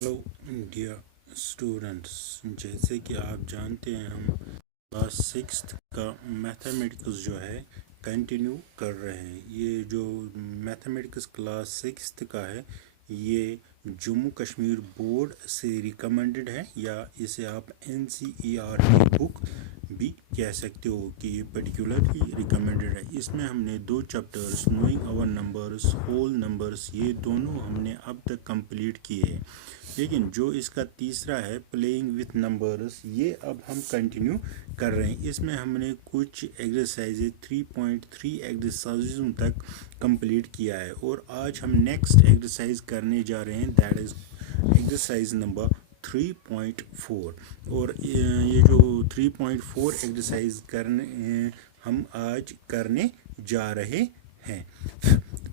Hello dear students, जैसे कि आप जानते हैं हम क्लास सिक्स्थ का मैथमेटिक्स जो है कंटिन्यू कर रहे हैं। ये जो मैथमेटिक्स क्लास सिक्स्थ का है ये जम्मू कश्मीर बोर्ड से रिकमेंडेड है, या इसे आप NCERT बुक भी कह सकते हो कि ये पर्टिकुलरली रिकमेंडेड है। इसमें हमने दो chapters knowing our numbers, whole numbers, ये दोनों हमने अब तक कंप्लीट किए हैं। लेकिन जो इसका तीसरा है प्लेइंग विथ नंबर्स, ये अब हम कंटिन्यू कर रहे हैं। इसमें हमने कुछ एक्सरसाइजेज 3.3 एक्सरसाइजों तक कंप्लीट किया है और आज हम नेक्स्ट एक्सरसाइज करने जा रहे हैं, दैट इज एक्सरसाइज नंबर 3.4। और ये जो 3.4 एक्सरसाइज करने हम आज करने जा रहे हैं।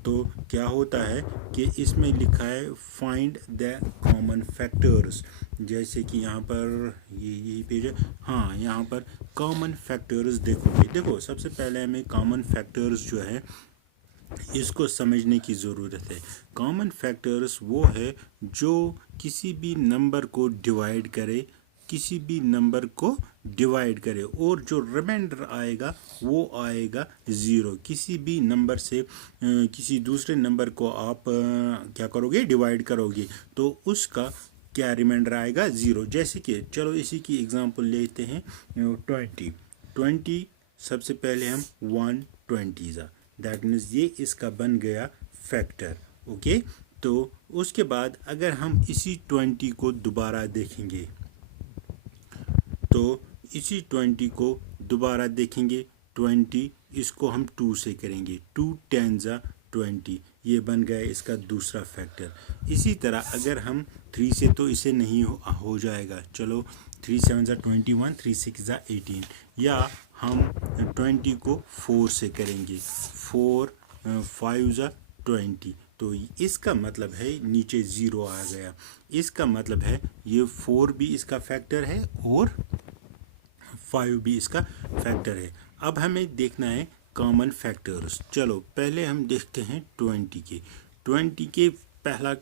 तो क्या होता है कि इसमें लिखा है फाइंड द कॉमन फैक्टर्स। जैसे कि यहाँ पर यही पेज है, हाँ यहाँ पर कॉमन फैक्टर्स देखो सबसे पहले हमें कॉमन फैक्टर्स जो है इसको समझने की ज़रूरत है। कॉमन फैक्टर्स वो है जो किसी भी नंबर को डिवाइड करे, किसी भी नंबर को डिवाइड करे, और जो रिमाइंडर आएगा वो आएगा ज़ीरो। किसी भी नंबर से किसी दूसरे नंबर को आप क्या करोगे, डिवाइड करोगे, तो उसका क्या रिमाइंडर आएगा, ज़ीरो। जैसे कि चलो इसी की एग्जांपल लेते हैं 20 सबसे पहले हम 120 दैट मीन्स ये इसका बन गया फैक्टर। ओके, तो उसके बाद अगर हम इसी 20 को दोबारा देखेंगे, तो इसी 20 को दोबारा देखेंगे, 20 इसको हम 2 से करेंगे, 2 10 20, ये बन गया इसका दूसरा फैक्टर। इसी तरह अगर हम 3 से, तो इसे नहीं हो जाएगा, चलो 3 7 21, 3 6 18, या हम 20 को 4 से करेंगे, 4 5 20, तो इसका मतलब है नीचे ज़ीरो आ गया। इसका मतलब है ये 4 भी इसका फैक्टर है और 5 भी इसका फैक्टर है। अब हमें देखना है कॉमन फैक्टर्स। चलो पहले हम देखते हैं 20 के पहला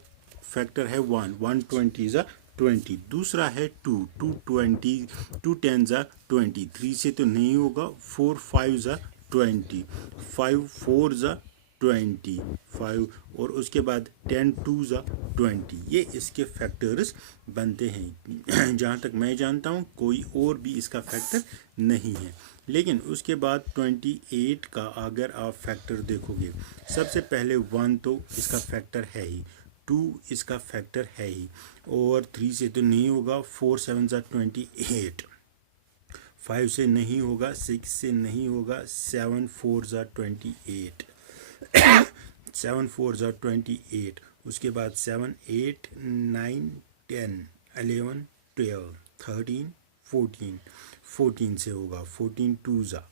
फैक्टर है 1, 120 ज़ा 20, दूसरा है 2, 220, 2 10 ज़ा 20, 3 से तो नहीं होगा, 4 5 ज़ा 20, 5 4 ज़ा 20, 5, और उसके बाद 10 2 ज़ा 20, ये इसके फैक्टर्स बनते हैं। जहाँ तक मैं जानता हूँ कोई और भी इसका फैक्टर नहीं है। लेकिन उसके बाद 28 का अगर आप फैक्टर देखोगे, सबसे पहले 1 तो इसका फैक्टर है ही, 2 इसका फैक्टर है ही, और 3 से तो नहीं होगा, 4 7 ज़ा 28, 5 से नहीं होगा, 6 से नहीं होगा, 7 4 ज़ा 28, 7 4 ज़ा 28, उसके बाद 7 8 9 10 11 12 13 14, 14 से होगा, 14 2 ज़ा,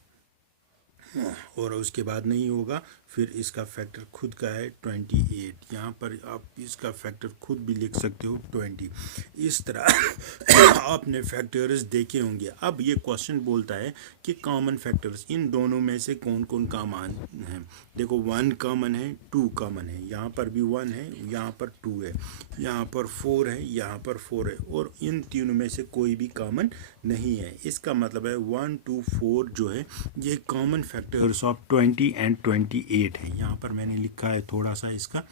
और उसके बाद नहीं होगा। फिर इसका फैक्टर खुद का है 28, यहाँ पर आप इसका फैक्टर खुद भी लिख सकते हो 20। इस तरह आपने फैक्टर्स देखे होंगे। अब ये क्वेश्चन बोलता है कि कॉमन फैक्टर्स इन दोनों में से कौन कौन कॉमन है। देखो 1 कॉमन है, 2 कॉमन है, यहाँ पर भी 1 है, यहाँ पर 2 है, यहाँ पर 4 है, यहाँ पर 4 है, और इन तीनों में से कोई भी कॉमन नहीं है। इसका मतलब है 1 2 4 जो है ये कॉमन फैक्टर्स ऑफ 20 एंड 28 है। यहाँ पर मैंने लिखा है थोड़ा सा इसका,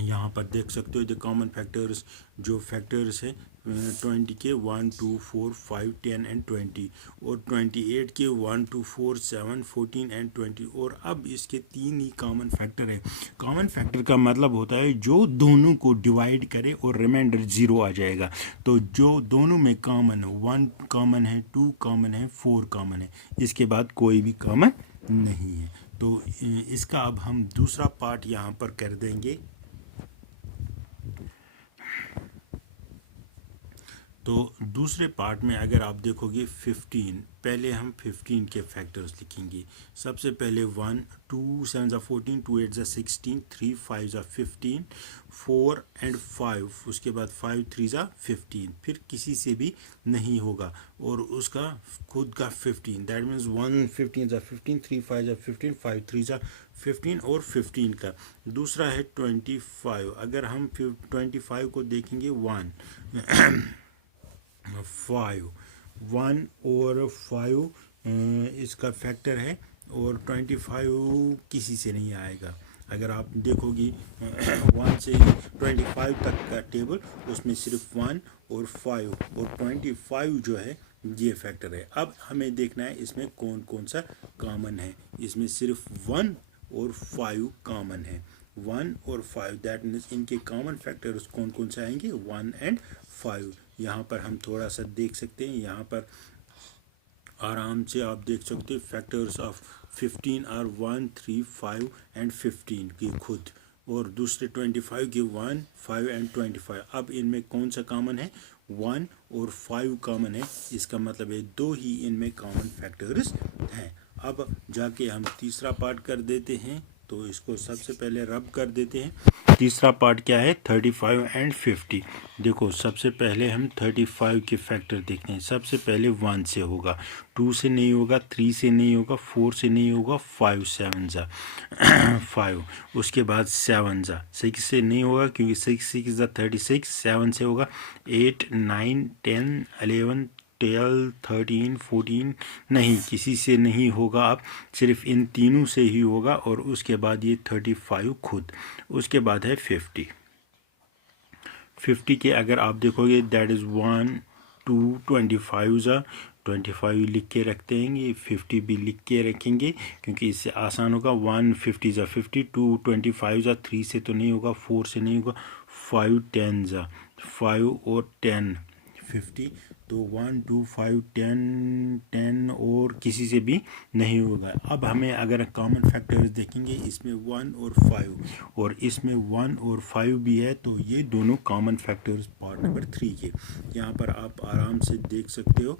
यहाँ पर देख सकते हो द कॉमन फैक्टर्स, जो फैक्टर्स है 20 के 1 2 4 5 10 एंड 20, और 28 के 1 2 4 7 14 एंड 20, और अब इसके 3 ही कॉमन फैक्टर है। कॉमन फैक्टर का मतलब होता है जो दोनों को डिवाइड करे और रिमाइंडर ज़ीरो आ जाएगा। तो जो दोनों में कॉमन है, 1 कॉमन है, 2 कॉमन है, 4 कॉमन है, इसके बाद कोई भी कॉमन नहीं है। तो इसका अब हम दूसरा पार्ट यहाँ पर कर देंगे। तो दूसरे पार्ट में अगर आप देखोगे 15, पहले हम 15 के फैक्टर्स लिखेंगे। सबसे पहले 1, 2 7 ज़ा 14, 2 8 ज़ा 16, 3 5 ज़ा 15, 4 एंड 5, उसके बाद 5 3 ज़ा 15, फिर किसी से भी नहीं होगा और उसका खुद का 15, दैट मीन्स 1 15 ज़ा 15, 3 5 ज़ा 15, 5 3 ज़ा 15 और 15 का। दूसरा है 25, अगर हम 25 को देखेंगे 1 5, 1 और 5 इसका फैक्टर है और 25 किसी से नहीं आएगा। अगर आप देखोगे 1 से 25 तक का टेबल, उसमें सिर्फ 1 और 5 और 25 जो है ये फैक्टर है। अब हमें देखना है इसमें कौन कौन सा कॉमन है। इसमें सिर्फ 1 और 5 कॉमन है, 1 और 5, दैट मीन्स इनके कॉमन फैक्टर्स कौन कौन से आएंगे, 1 एंड 5। यहाँ पर हम थोड़ा सा देख सकते हैं, यहाँ पर आराम से आप देख सकते हैं फैक्टर्स ऑफ 15 आर 1 3 5 एंड 15 की खुद, और दूसरे 25 के 1 5 एंड 25। अब इनमें कौन सा कॉमन है, 1 और 5 कॉमन है, इसका मतलब है दो ही इनमें कॉमन फैक्टर्स हैं। अब जाके हम तीसरा पार्ट कर देते हैं, तो इसको सबसे पहले रब कर देते हैं। तीसरा पार्ट क्या है, 35 एंड 50। देखो सबसे पहले हम 35 के फैक्टर देखते हैं। सबसे पहले 1 से होगा, 2 से नहीं होगा, 3 से नहीं होगा, 4 से नहीं होगा, 5 7 ज़ा 5, उसके बाद 7 ज़ा 6 से नहीं होगा क्योंकि 6 6 ज़ा 36, 7 से होगा 8 9 10 11 12 13 14, नहीं किसी से नहीं होगा। अब सिर्फ इन तीनों से ही होगा और उसके बाद ये 35 खुद, उसके बाद है 50। 50 के अगर आप देखोगे दैट इज़ 1 2 25 ज़ा 25 लिख के रखते हैं, ये 50 भी लिख के रखेंगे क्योंकि इससे आसान होगा। 1 50 ज़ा 50, 2 25 ज़ा 3 से तो नहीं होगा, 4 से नहीं होगा, 5 10 ज़ा 5 और 10 50, तो 1 2 5 10 10 और किसी से भी नहीं होगा। अब हमें अगर कॉमन फैक्टर्स देखेंगे, इसमें 1 और 5 और इसमें 1 और 5 भी है, तो ये दोनों कॉमन फैक्टर्स पार्ट नंबर 3 के। यहाँ पर आप आराम से देख सकते हो,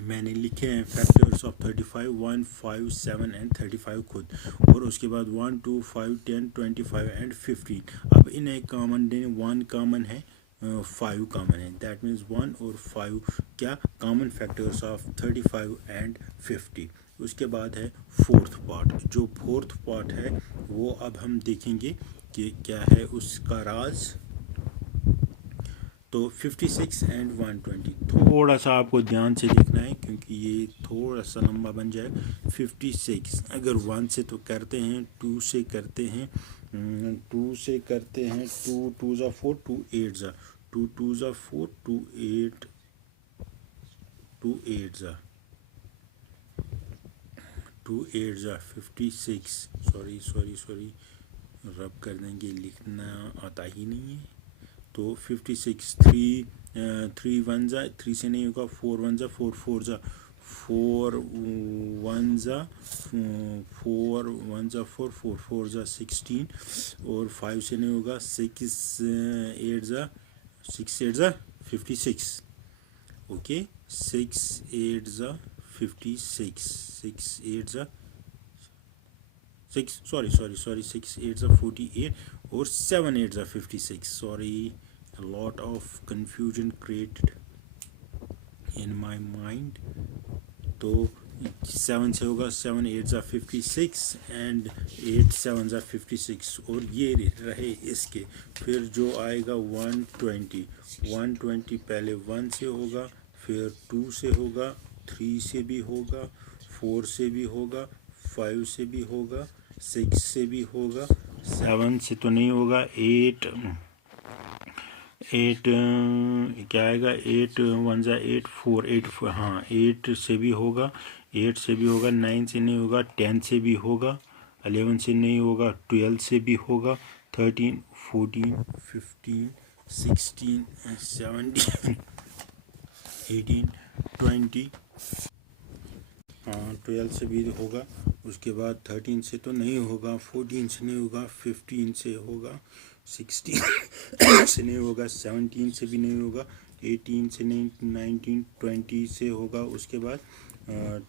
मैंने लिखे हैं फैक्टर्स ऑफ 35 1 5 7 एंड 35 खुद, और उसके बाद 1 2 5 10 25 एंड 15। अब इन्हें कॉमन दें, 1 कॉमन है, 5 कॉमन है, दैट मीन्स 1 और 5 क्या कॉमन फैक्टर्स ऑफ 35 एंड 50। उसके बाद है फोर्थ पार्ट। जो फोर्थ पार्ट है वो अब हम देखेंगे कि क्या है उसका राज। तो 56 एंड 120 थोड़ा सा आपको ध्यान से देखना है क्योंकि ये थोड़ा सा लंबा बन जाए। 56 अगर 1 से तो करते हैं, 2 से करते हैं, 2 से करते हैं, 2 2 ज़ा 4, 2 8 ज़ा 2 2 ज़ा 4, 2 8 2 8 ज़ा 2 8 ज़ा 56, सॉरी रब कर देंगे, लिखना आता ही नहीं है। तो 56 3 1 ज़ा 3 से नहीं होगा, 4 1 ज़ा 4 4 ज़ा 4 1 ज़ा 4 1 ज़ा 4 4 4 ज़ा 16 और 5 से नहीं होगा, 6 8 ज़ा 6 8 ज़ा 56, ओके 6 8 ज़ा 56, 6 8 ज़ा 6 सॉरी 6 8 ज़ा 48 और 7 8 ज़ा 56, sorry a lot of confusion created in my mind। तो 7 से होगा, 7 8 ज़ा 56 एंड 8 7 ज़ा 56, और ये रहे इसके। फिर जो आएगा 120 पहले 1 से होगा, फिर 2 से होगा, 3 से भी होगा, 4 से भी होगा, 5 से भी होगा, 6 से भी होगा, 7 से तो नहीं होगा, 8 क्या आएगा, 8 1 ज़ा 8 4 8 हाँ 8 से भी होगा, 8 से भी होगा, 9 से नहीं होगा, 10 से भी होगा, 11 से नहीं होगा, 12 से भी होगा, 13 14 15 16 17 18 20 12 से भी होगा, उसके बाद 13 से तो नहीं होगा, 14 से नहीं होगा, 15 से होगा, 16 से नहीं होगा, 17 से भी नहीं होगा, 18 से नहीं, 19, 20 से होगा, उसके बाद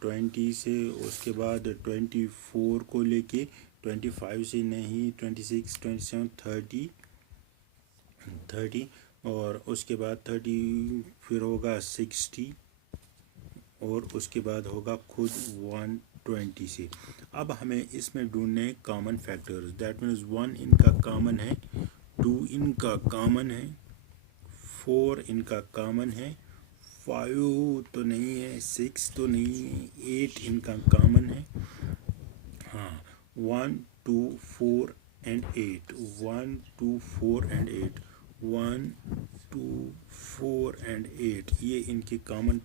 20 से, उसके बाद 24 को लेके 25 से नहीं, 26, 27, 30 और उसके बाद 30 फिर होगा 60 और उसके बाद होगा खुद 120 से। अब हमें इसमें ढूंढने कॉमन फैक्टर्स, दैट मीन्स 1 इनका कॉमन है, 2 इनका कॉमन है, 4 इनका कॉमन है, 5 तो नहीं है, 6 तो नहीं है, 8 इनका कॉमन है, हाँ 1, 2, 4 एंड 8, 1, 2, 4 एंड 8, 1, 2, 4 एंड 8 ये इनके कॉमन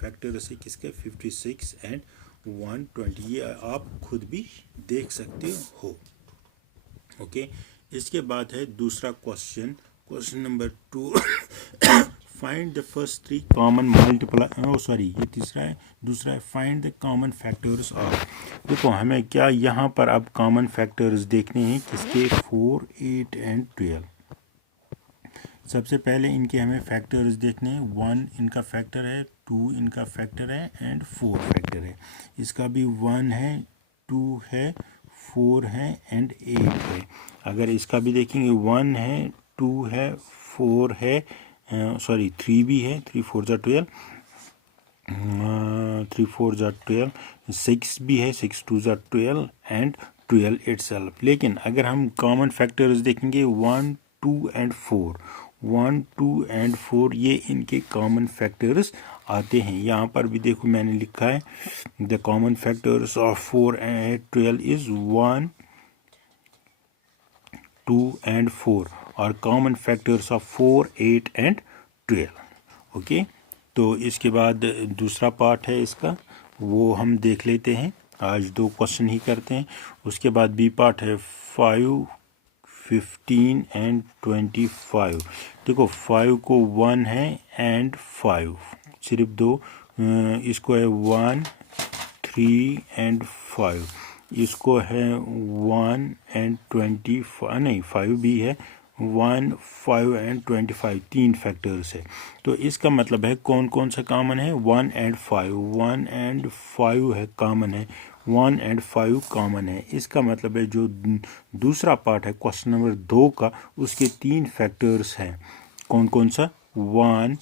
फैक्टर्स है किसके, 56 एंड 120। ये आप खुद भी देख सकते हो। ओके, इसके बाद है दूसरा question, question number 2 find the first 3 common multiply, ये तीसरा है, दूसरा है find the common factors of. देखो हमें क्या यहाँ पर अब कॉमन फैक्टर्स देखने हैं किसके, 4, 8 एंड 12। सबसे पहले इनके हमें फैक्टर्स देखने हैं, 1 इनका फैक्टर है, 2 इनका फैक्टर है एंड 4 फैक्टर है। इसका भी 1 है, 2 है, 4 है एंड 8 है। अगर इसका भी देखेंगे 1 है, 2 है, 4 है, 3 भी है, 3 4 जा 12, 3 4 जा 12, 6 भी है, 6 2 जा 12 एंड 12 इटसेल्फ। लेकिन अगर हम कॉमन फैक्टर्स देखेंगे 1, 2 एंड 4, 1, 2 एंड 4 ये इनके कॉमन फैक्टर्स आते हैं। यहाँ पर भी देखो मैंने लिखा है the common factors of 4 and 12 is 1, 2 and 4 और common factors of 4, 8 and 12। Okay, तो इसके बाद दूसरा पार्ट है इसका, वो हम देख लेते हैं। आज 2 क्वेश्चन ही करते हैं। उसके बाद बी पार्ट है 5, 15 एंड 25। देखो 5 को 1 है एंड 5 सिर्फ 2, इसको है 1, 3 एंड 5, इसको है 1 एंड 25, नहीं 5 भी है, 1, 5 एंड 25 3 फैक्टर्स है। तो इसका मतलब है कौन कौन सा कॉमन है, 1 एंड 5, 1 एंड 5 है कॉमन है, 1 एंड 5 कॉमन है। इसका मतलब है जो दूसरा पार्ट है क्वेश्चन नंबर 2 का, उसके 3 फैक्टर्स हैं। कौन कौन सा, 1,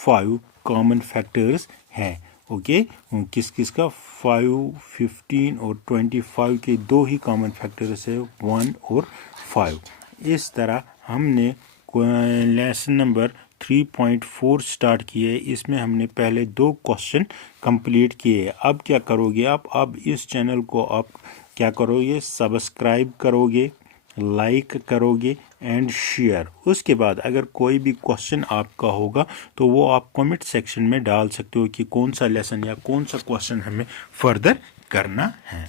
5 कॉमन फैक्टर्स हैं। ओके, किस किस का, 5, 15 और 25 के 2 ही कॉमन फैक्टर्स है, 1 और 5। इस तरह हमने लेसन नंबर 3.4 स्टार्ट किए। इसमें हमने पहले 2 क्वेश्चन कंप्लीट किए। अब क्या करोगे आप, अब इस चैनल को आप क्या करोगे, सब्सक्राइब करोगे, लाइक करोगे एंड शेयर। उसके बाद अगर कोई भी क्वेश्चन आपका होगा तो वो आप कमेंट सेक्शन में डाल सकते हो कि कौन सा लेसन या कौन सा क्वेश्चन हमें फर्दर करना है।